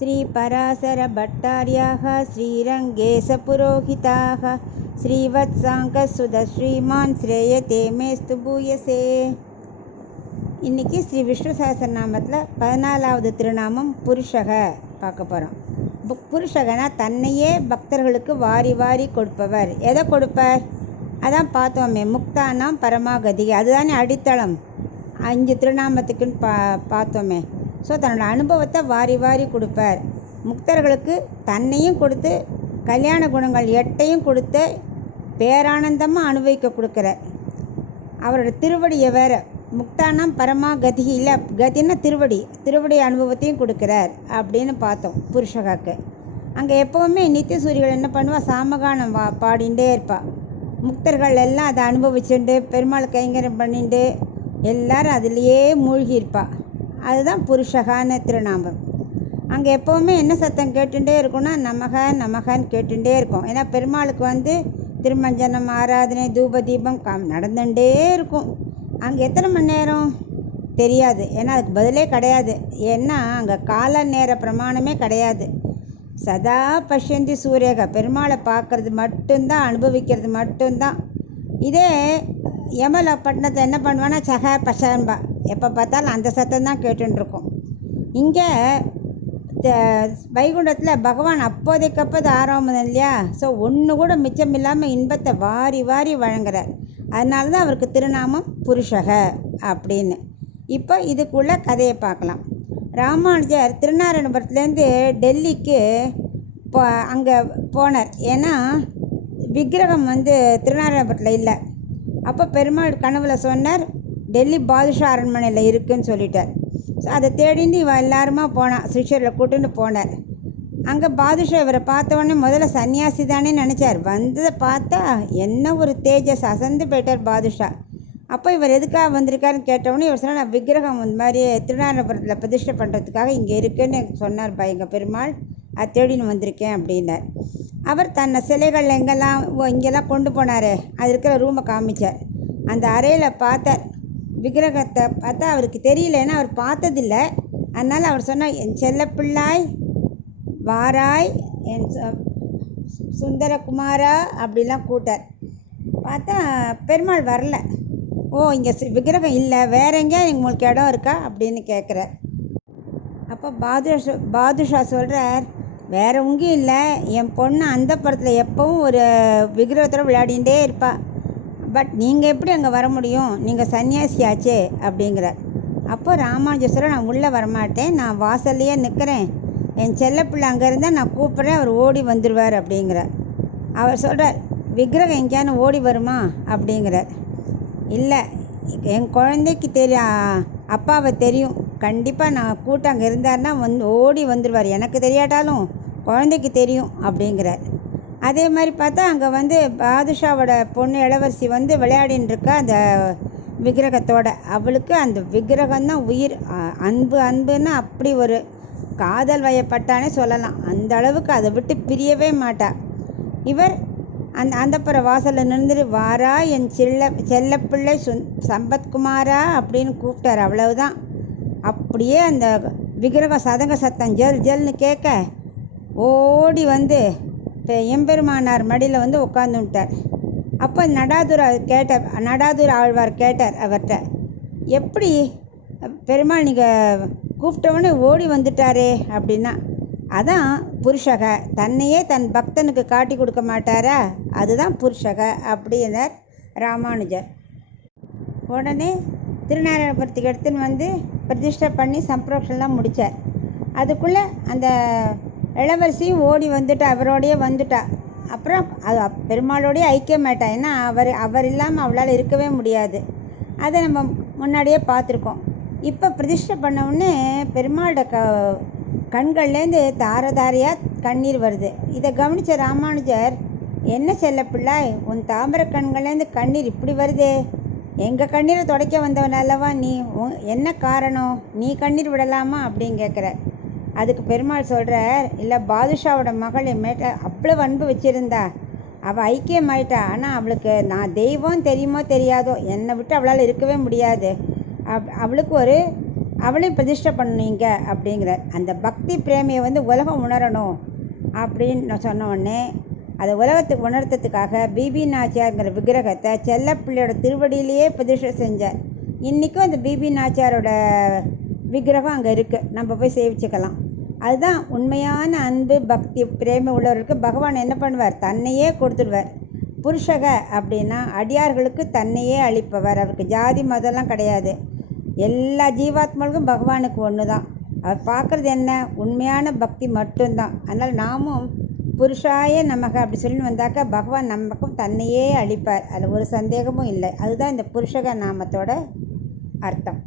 श्रीपराशरभट्टार्याः श्रीरङ्गेशपुरोहिताः श्रीवत्साङ्गसुधश्रीमान् श्रेयते मेस्तु பூயசே. இன்றைக்கி ஸ்ரீ விஷ்ணு சஹஸ்ரநாமத்தில் 14வது திருநாமம் புருஷக பார்க்க போகிறோம். புருஷகனா தன்னையே பக்தர்களுக்கு வாரி வாரி கொடுப்பவர். எதை கொடுப்பார்? அதான் பார்த்தோமே, முக்தானாம் பரமாகதிகை, அதுதானே அடித்தளம் 5 திருநாமத்துக்குன்னு பார்த்தோமே. ஸோ தன்னோட அனுபவத்தை வாரி வாரி கொடுப்பார். முக்தர்களுக்கு தன்னையும் கொடுத்து கல்யாண குணங்கள் 8ஐயும் கொடுத்து பேரானந்தமாக அனுபவிக்க கொடுக்குறார். அவரோட திருவடியை வேறு முக்தானாம் பரமா கதி இல்லை, கதின்னா திருவடி அனுபவத்தையும் கொடுக்குறார் அப்படின்னு பார்த்தோம் புருஷகாக்கு. அங்கே எப்போவுமே நித்திய சூரிகள் என்ன பண்ணுவா, சாமகானம் பாடிகிட்டே இருப்பாள். முக்தர்கள் எல்லாம் அதை அனுபவிச்சுட்டு பெருமாள் கைங்கரம் பண்ணிட்டு எல்லாரும் அதுலேயே மூழ்கி இருப்பாள். அதுதான் புருஷகான திருநாமம். அங்கே எப்போவுமே என்ன சத்தம் கேட்டுகிட்டே இருக்குன்னா, நமகன்னு கேட்டுகிட்டே இருக்கும். ஏன்னா பெருமாளுக்கு திருமஞ்சனம், ஆராதனை, தூப தீபம் நடந்துகிட்டே இருக்கும். அங்கே எத்தனை மணி நேரம் தெரியாது, ஏன்னா அதுக்கு பதிலே கிடையாது. ஏன்னா அங்கே கால நேர பிரமாணமே கிடையாது. சதா பஷ்யந்தி சூரியக, பெருமாளை பார்க்குறது மட்டும்தான், அனுபவிக்கிறது மட்டும்தான். இதே யமலப்பட்டினத்தை என்ன பண்ணுவான்னா, சக பஷன்பா, எப்போ பார்த்தாலும் அந்த சத்தம் தான் கேட்டுருக்கோம். இங்கே வைகுண்டத்தில் பகவான் அப்போதைக்கப்போது ஆரம்பம் இல்லையா. ஸோ ஒன்று கூட மிச்சம் இல்லாமல் இன்பத்தை வாரி வாரி வழங்குறார். அதனால தான் அவருக்கு திருநாமம் புருஷக அப்படின்னு. இப்போ இதுக்குள்ள கதையை பார்க்கலாம். ராமானுஜர் திருநாராயணபுரத்துலேருந்து டெல்லிக்கு அங்கே போனார். ஏன்னா விக்கிரகம் திருநாராயணபுரத்தில் இல்லை. அப்போ பெருமாள் கனவுல சொன்னார், டெல்லி பாதுஷா அரண்மனையில் இருக்குதுன்னு சொல்லிட்டார். ஸோ அதை தேடிட்டு இவன் எல்லாருமா போனான், சிஷ்யரில் கூட்டுன்னு போனார். அங்கே பாதுஷா இவரை பார்த்தவொடனே முதல்ல சன்னியாசி தானே நினச்சார். வந்ததை பார்த்தா என்ன ஒரு தேஜஸ், அசந்து போயிட்டார் பாதுஷா. அப்போ இவர் எதுக்காக வந்திருக்காருன்னு கேட்டவொடனே இவர் சொன்னால், நான் விக்கிரகம் மாதிரி திருநாராயணபுரத்தில் பிரதிஷ்டை பண்ணுறதுக்காக இங்கே இருக்குன்னு சொன்னார் எங்கள் பெருமாள், அதை தேடின்னு வந்திருக்கேன் அப்படின்னார். அவர் தன்னை சிலைகள் இங்கெல்லாம் கொண்டு போனார். அது இருக்கிற ரூமை காமிச்சார். அந்த அறையில் பார்த்தார். விக்கிரகத்தை பார்த்தா அவருக்கு தெரியல, ஏன்னா அவர் பார்த்ததில்லை. அதனால் அவர் சொன்னார், என் செல்லப்பிள்ளாய் வாராய், என் சுந்தரகுமாரா அப்படிலாம் கூட்டார். பார்த்தா பெருமாள் வரல. ஓ, இங்கே விக்கிரகம் இல்லை, வேற எங்கேயா உங்களுக்கு இடம் இருக்கா அப்படின்னு கேட்குறார். அப்போ பாதுஷா சொல்கிறார், வேறு உங்கேயும் இல்லை, என் பொண்ணு அந்த படத்தில் எப்போவும் ஒரு விக்கிரகத்தோடு விளையாடிகிட்டே இருப்பாள். பட் நீங்கள் எப்படி அங்கே வர முடியும், நீங்கள் சன்னியாசியாச்சே அப்படிங்கிறார். அப்போ ராமானுஜர், நான் உள்ளே வரமாட்டேன், நான் வாசல்லையே நிற்கிறேன், என் செல்லப்பிள்ளை அங்கே இருந்தால் நான் கூப்பிட்றேன், அவர் ஓடி வந்துடுவார் அப்படிங்கிறார். அவர் சொல்கிறார், விக்கிரகம் எங்கேயானு ஓடி வருமா அப்படிங்கிறார். இல்லை, என் குழந்தைக்கு தெரியும், அப்பாவை தெரியும், கண்டிப்பாக நான் கூட்டம் அங்கே இருந்தார்னா ஓடி வந்துடுவார், எனக்கு தெரியாட்டாலும் குழந்தைக்கு தெரியும் அப்படிங்கிறார். அதே மாதிரி பார்த்தா அங்கே பாதுஷாவோட பொண்ணு இளவரசி விளையாடின்னு இருக்கா அந்த விக்கிரகத்தோட. அவளுக்கு அந்த விக்கிரகம்தான் உயிர். அன்புன்னா அப்படி ஒரு காதல் வயப்பட்டானே சொல்லலாம். அந்த அளவுக்கு அதை விட்டு பிரியவே மாட்டா. இவர் அந்தப்புற வாசலில் நின்றுட்டு, வாரா என் செல்லப்பிள்ளை சம்பத்குமாரா அப்படின்னு கூப்பிட்டார். அவ்வளவுதான். அப்படியே அந்த விக்கிரக சதங்க சத்தம் ஜல் ஜல்னு கேட்க ஓடி எம்பெருமானார் மடியில் உட்காந்துட்டார். அப்போ நடாதுர ஆழ்வார் கேட்டார் அவர்கிட்ட, எப்படி பெருமாள் நீங்கள் கூப்பிட்டவொடனே ஓடி வந்துட்டாரே அப்படின்னா. அதான் புருஷக, தன்னையே தன் பக்தனுக்கு காட்டி கொடுக்க மாட்டாரா, அதுதான் புருஷக அப்படின்னார் ராமானுஜர். உடனே திருநாராயணபுரத்துக்கு எடுத்துன்னு பிரதிஷ்டை பண்ணி சம்பிரோஷம்லாம் முடித்தார். அதுக்குள்ளே அந்த இளவரசியும் ஓடி அவரோடையே வந்துட்டா. அப்புறம் அது பெருமாளோடையே ஐக்கியமாயிட்டா. ஏன்னா அவர் இல்லாமல் அவளால் இருக்கவே முடியாது. அதை நம்ம முன்னாடியே பார்த்துருக்கோம். இப்போ பிரதிஷ்டை பண்ணவுடனே பெருமாளோட கண்கள்லேருந்து தாரதாரியாக கண்ணீர் வருது. இதை கவனித்த ராமானுஜர், என்ன செல்லப்பிள்ளாய், உன் தாமரை கண்கள்லேருந்து கண்ணீர் இப்படி வருதே, எங்கள் கண்ணீரை துடைக்க வந்தவன் அல்லவா நீ, என்ன காரணம், நீ கண்ணீர் விடலாமா அப்படின்னு கேட்குறார். அதுக்கு பெருமாள் சொல்கிறார், இல்லை, பாதுஷாவோட மகள் மேட்ட அவ்வளோ அன்பு வச்சுருந்தா, அவள் ஐக்கியமாயிட்டா. ஆனால் அவளுக்கு நான் தெய்வம் தெரியுமோ தெரியாதோ, என்னை விட்டு அவளால் இருக்கவே முடியாது. அவளுக்கு ஒரு அவளையும் பிரதிஷ்டை பண்ணுவீங்க அப்படிங்கிறார். அந்த பக்தி பிரேமையை வந்து உலகம் உணரணும் அப்படின்னு நான் சொன்ன உடனே அதை உலகத்துக்கு உணர்த்ததுக்காக பிபி நாச்சியாருங்கிற விக்கிரகத்தை செல்லப்பிள்ளையோட திருவடியிலேயே பிரதிஷ்டை செஞ்சார். இன்றைக்கும் அந்த பிபி நாச்சியாரோட விக்கிரகம் அங்கே இருக்குது, நம்ம போய் சேவிச்சுக்கலாம். அதுதான் உண்மையான அன்பு பக்தி பிரேமை உள்ளவருக்கு பகவான் என்ன பண்ணுவார், தன்னையே கொடுத்துடுவார். புருஷக அப்படின்னா அடியார்களுக்கு தன்னையே அளிப்பவர். அவருக்கு ஜாதி மதம்லாம் கிடையாது. எல்லா ஜீவாத்மாவுக்கும் பகவானுக்கு ஒன்று தான். அவர் பார்க்குறது என்ன, உண்மையான பக்தி மட்டும்தான். அதனால் நாமும் புருஷாய நமக்கு அப்படி சொல்லி வந்தாக்கா பகவான் நமக்கும் தன்னையே அளிப்பார். அதில் ஒரு சந்தேகமும் இல்லை. அதுதான் இந்த புருஷக நாமத்தோட அர்த்தம்.